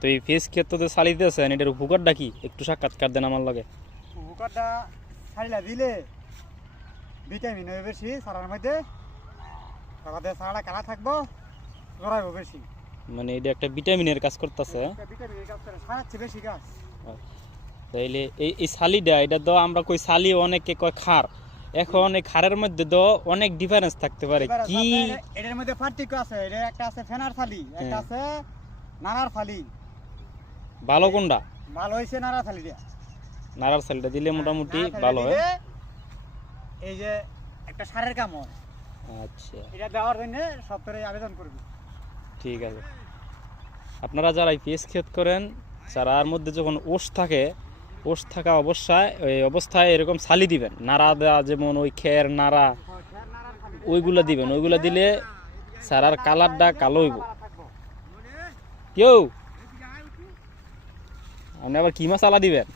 তো এই ফেস ক্ষেত্রে সালি দিতেছেন, এটার উপকারটা কি একটু সাক্ষাৎকার দেন আমার লগে। উপকারটা সারিলা দিলে ভিটামিন হবে বেশি সারার মধ্যে, তারপরে সারাটা কালা থাকবো, জড়াইব বেশি। মানে এটা একটা ভিটামিনের কাজ করতেছে। ভিটামিনের কাজ করে, সারাচ্ছে বেশি গাছ। তাইলে এই সালিটা, এটা তো আমরা কই সালি, অনেকে কয় খার। এখন এই খারের মধ্যে তো অনেক ডিফারেন্স থাকতে পারে। কি এটার মধ্যে পার্থক্য আছে, এটা একটা আছে ফেনার ফালি, একটা আছে নানার ফালি। ভালো কোনটা? ভালো হইছে নানার ফালিটা। নারার সালিটা দিলে মোটামুটি ভালো হয়। এই যে একটা সারের কাম হয়। আচ্ছা, এটা দেওয়ার জন্য সরকারে আবেদন করবে। ঠিক আছে। আপনারা যারা পিএস ক্ষেত করেন, চারার মধ্যে যখন ওষ থাকে, ওষ থাকা অবস্থায় এরকম সালি দিবেন। নাড়া দেওয়া, যেমন ওই খের নাড়া, ওইগুলো দিবেন। ওইগুলো দিলে চারার কালারটা কালো হইব। কেউ আপনি আবার কি মশলা দিবেন?